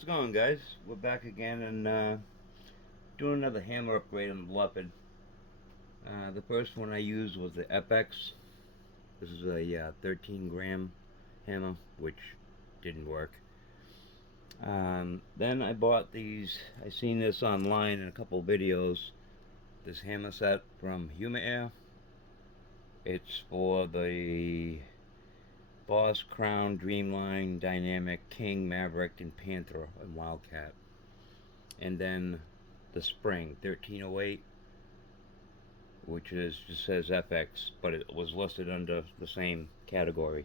How's it going, guys? We're back again and doing another hammer upgrade on the leopard. The first one I used was the FX. This is a 13 gram hammer, which didn't work. Then I bought these. I seen this online in a couple videos. This hammer set from Huma. It's for the Boss, Crown, Dreamline, Dynamic, King, Maverick, and Pantera, and Wildcat. And then the spring, 1308, which just says FX, but it was listed under the same category.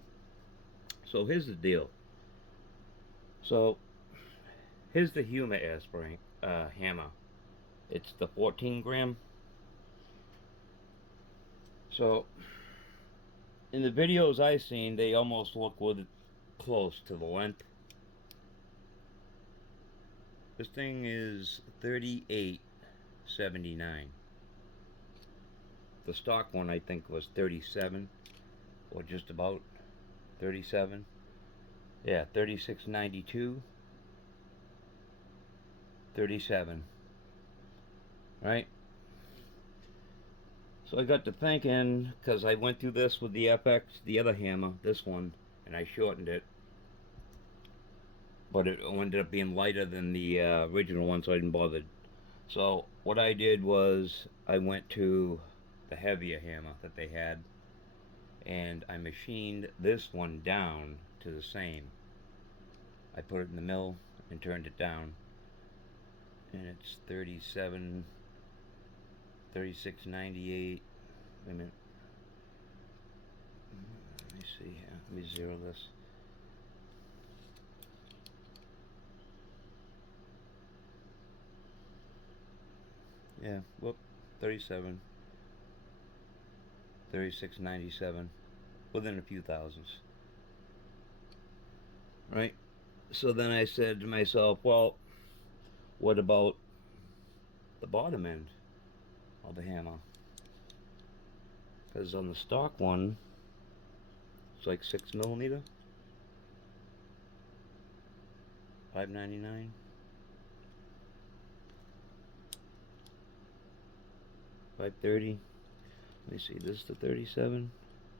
So here's the deal. So here's the Huma air spring hammer. It's the 14 gram. So in the videos I seen, they almost look close to the length. This thing is 38.79. The stock one I think was 37, or just about 37. Yeah, 36.92. 37. Right? So I got to thinking, because I went through this with the FX, the other hammer, this one, and I shortened it. But it ended up being lighter than the original one, so I didn't bother. So what I did was I went to the heavier hammer that they had, and I machined this one down to the same. I put it in the mill and turned it down, and it's 36.98. Wait a minute. Let me see here. Let me zero this. Yeah, whoop, 37, 36.97, within a few thousands. Right? So then I said to myself, well, what about the bottom end of the hammer? Because on the stock one, it's like 6mm, $5.99. $5.30. Let me see. This is the 37.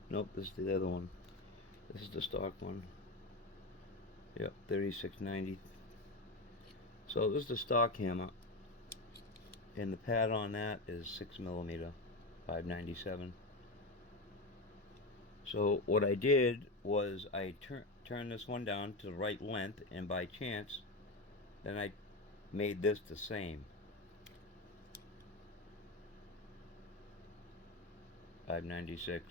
Nope, this is the other one. This is the stock one. Yep, 36.90. So this is the stock hammer, and the pad on that is 6mm, $5.97. So what I did was I turned this one down to the right length, and by chance, then I made this the same. $5.96.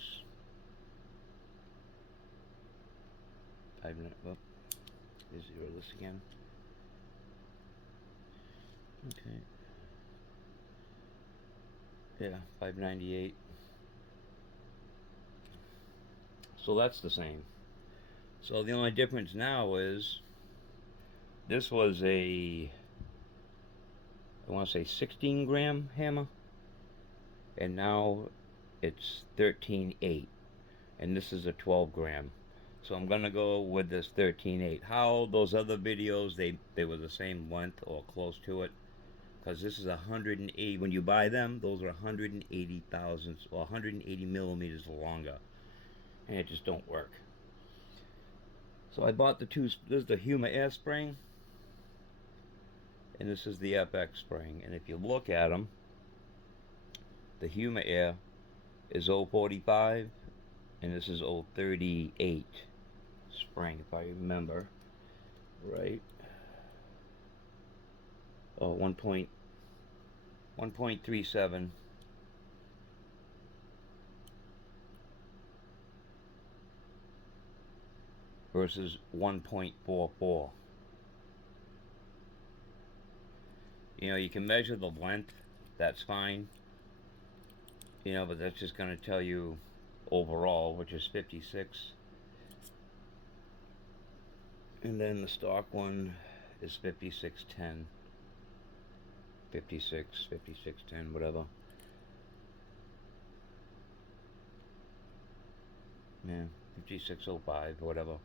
Well, zero this again. Okay. Yeah, $5.98. So that's the same. So the only difference now is this was I want to say 16 gram hammer, and now it's 13.8, and this is a 12 gram. So I'm gonna go with this 13.8. How those other videos, they were the same length or close to it, because this is 180. When you buy them, those are 180 thousandths or 180 millimeters longer, and it just don't work. So I bought the two. This is the Huma air spring, and this is the FX spring. And if you look at them, the Huma air is 045, and this is 038 spring, if I remember right. Oh, 1.37 versus 1.44. You know, you can measure the length, that's fine, you know, but that's just going to tell you overall, which is 56. And then the stock one is 56.10. 56.10, whatever. Yeah, 56.05, whatever.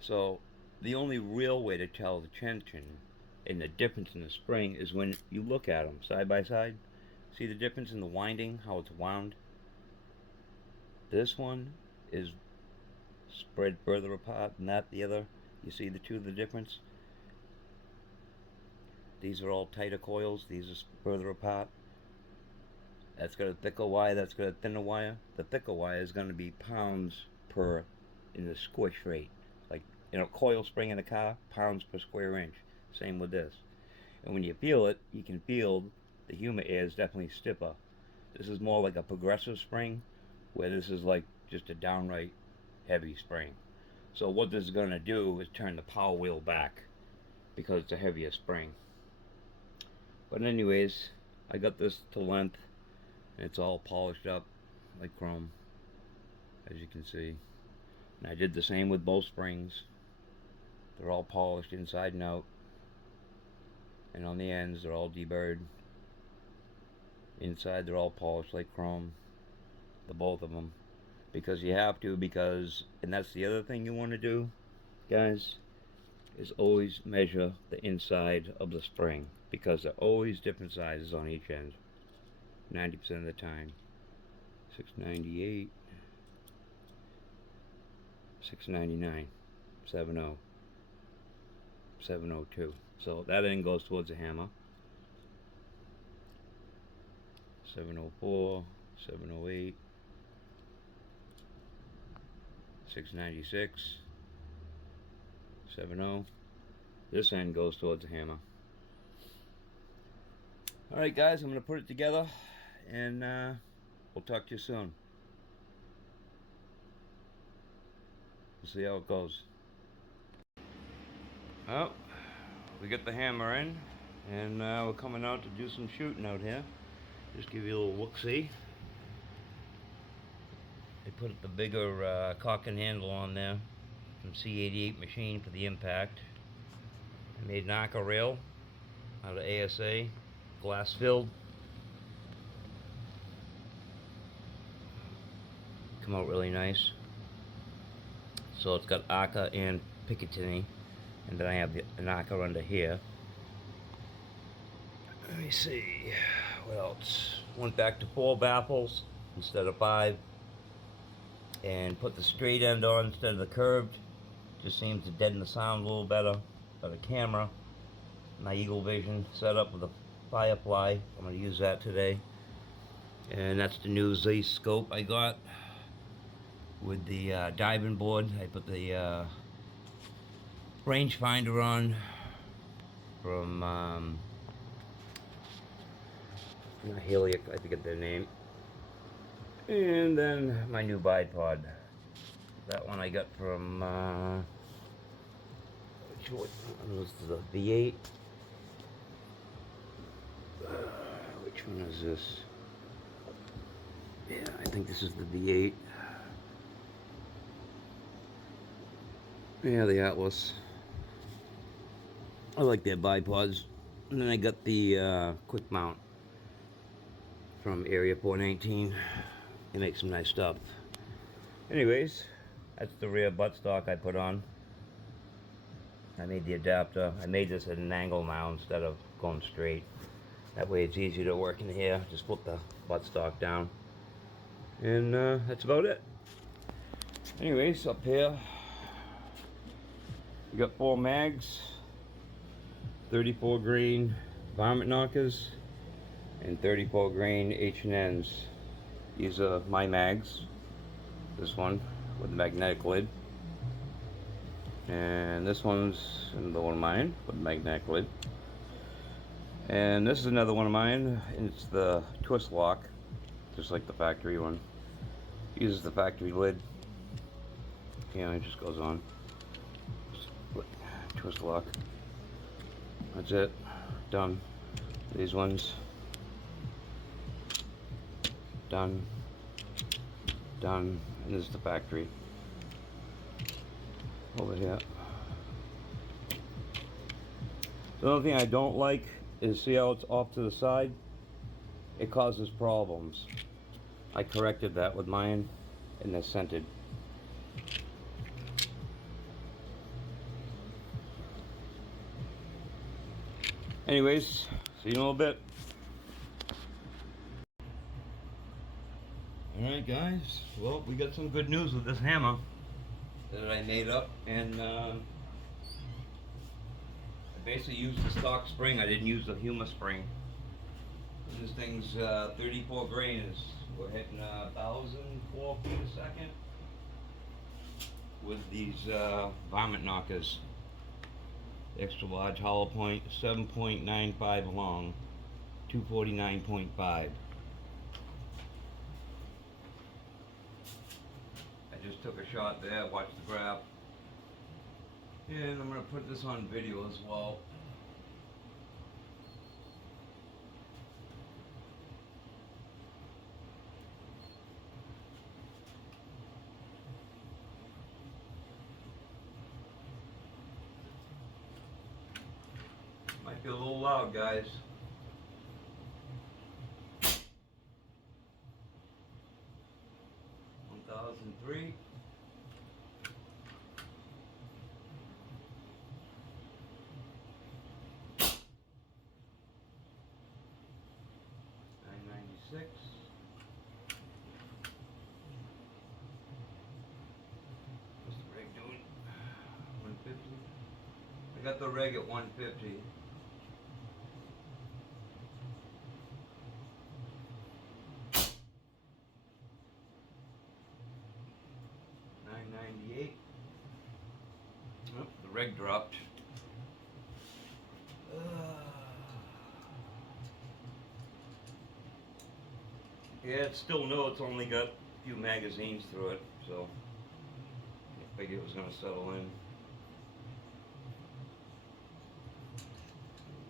So the only real way to tell the tension and the difference in the spring is when you look at them side by side. See the difference in the winding, how it's wound? This one is spread further apart than that, the other. You see the difference? These are all tighter coils, these are further apart. That's got a thicker wire, that's got a thinner wire. The thicker wire is going to be pounds per in the squish rate. Like, coil spring in a car, pounds per square inch. Same with this. And when you feel it, you can feel the huma air is definitely stiffer. This is more like a progressive spring, where this is like just a downright heavy spring. So what this is going to do is turn the power wheel back because it's a heavier spring. But anyways, I got this to length. It's all polished up like chrome, as you can see. And I did the same with both springs. They're all polished inside and out. And on the ends, they're all deburred. Inside, they're all polished like chrome. The both of them. Because you have to, and that's the other thing you want to do, guys, is always measure the inside of the spring. Because they're always different sizes on each end. 90% of the time. 698, 699, 70, 702. So that end goes towards the hammer. 704, 708, 696, 70. This end goes towards the hammer. Alright guys, I'm going to put it together and we'll talk to you soon. We'll see how it goes. Well, we got the hammer in and we're coming out to do some shooting out here. Just give you a little look-see. They put the bigger cock and handle on there from C88 machine for the impact. I made an arca rail out of ASA, glass filled. Come out really nice. So it's got arca and Picatinny, and then I have an arca under here. Let me see what else. Went back to 4 baffles instead of 5, and put the straight end on instead of the curved. Just seems to deaden the sound a little better. Got a camera, my Eagle Vision set up with a Firefly. I'm going to use that today. And that's the new Z scope I got with the diving board. I put the rangefinder on from Heliac, I forget their name. And then my new bipod. That one I got from which one was the V8? Which one is this? Yeah, I think this is the V8. Yeah, the Atlas. I like their bipods. And then I got the quick mount from Area 419. They make some nice stuff. Anyways, that's the rear buttstock I put on. I made the adapter. I made this at an angle now instead of going straight. That way it's easier to work in here. Just flip the buttstock down. And that's about it. Anyways, up here, we got 4 mags, 34 grain varmint knockers, and 34 grain H&Ns. These are my mags. This one with the magnetic lid. And this one's another one of mine with the magnetic lid. And this is another one of mine, and it's the twist lock, just like the factory one. Uses the factory lid. Yeah, it just goes on. Twist lock. That's it. Done. These ones. Done. Done. And this is the factory. Over here. The only thing I don't like is, see how it's off to the side? It causes problems. I corrected that with mine, and they're scented. Anyways, see you in a little bit. Alright guys, well, we got some good news with this hammer that I made up, and I basically used the stock spring. I didn't use the huma spring. This thing's 34 grains. We're hitting 1,004 feet a second with these varmint knockers. Extra large hollow point, 7.95 long, 249.5. I just took a shot there, watched the graph, and I'm going to put this on video as well. Might be a little loud, guys. $1,003. $996. What's the reg doing? 150. I got the reg at 150. $998. Oh, the reg dropped. Yeah, it's still new. It's only got a few magazines through it, so I figured it was going to settle in.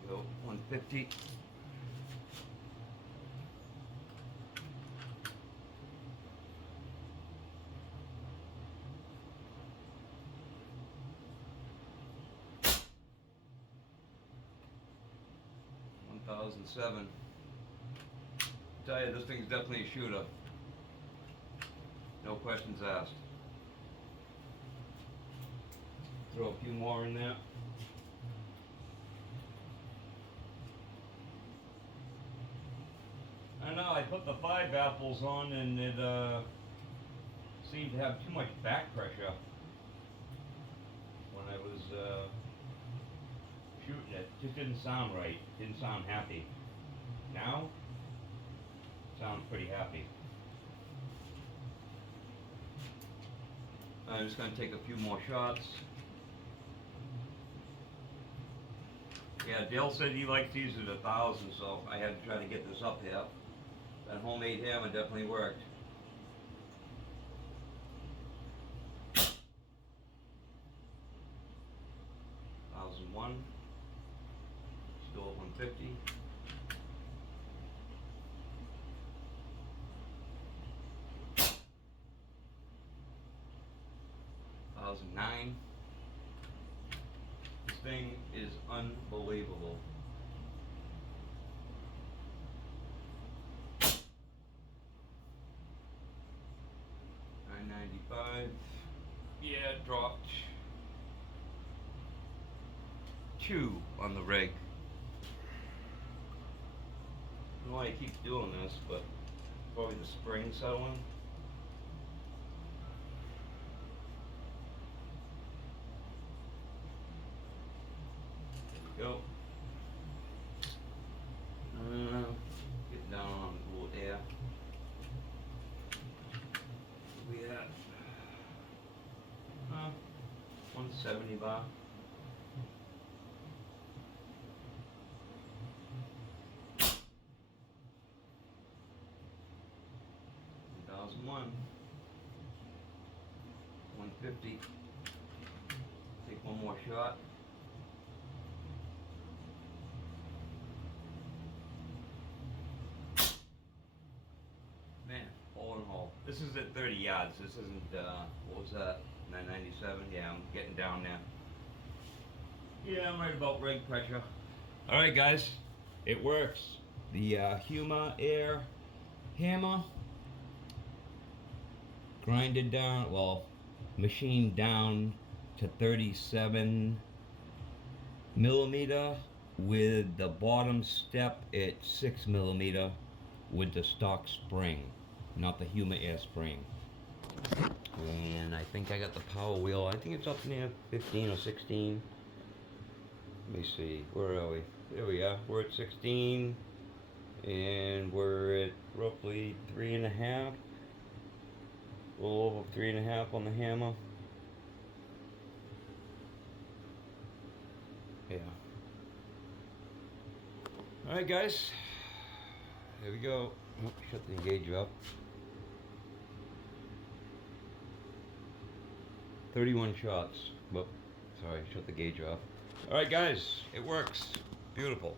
There we go, 150. $1,007. Tell you, this thing's definitely a shooter. No questions asked. Throw a few more in there. I know, I put the 5 apples on and it seemed to have too much back pressure when I was shooting it. Just didn't sound right. Didn't sound happy. Now, sounds pretty happy. I'm just going to take a few more shots. Yeah, Dale said he likes these at 1,000, so I had to try to get this up here. That homemade hammer definitely worked. $1,001. Still at 150. $1,009. This thing is unbelievable. $995. Yeah, it dropped 2 on the rig. I don't know why I keep doing this, but probably the spring settling. Go. Get down on a little air. We at 170 bar. $1,001. 150. Take one more shot. All in all, this is at 30 yards. This isn't, what was that, 997? Yeah, I'm getting down there. Yeah, I'm right about rig pressure. Alright guys, it works. The Huma Air hammer, grinded down, well, machined down to 37 millimeter with the bottom step at 6mm with the stock spring, not the Huma air spring. And I think I got the power wheel. I think it's up near 15 or 16. Let me see. Where are we? There we are. We're at 16. And we're at roughly 3.5. A little over 3.5 on the hammer. Yeah. Alright, guys. Here we go. Oh, shut the engager up. 31 shots. Whoop. Sorry, shut the gauge off. Alright, guys. It works. Beautiful.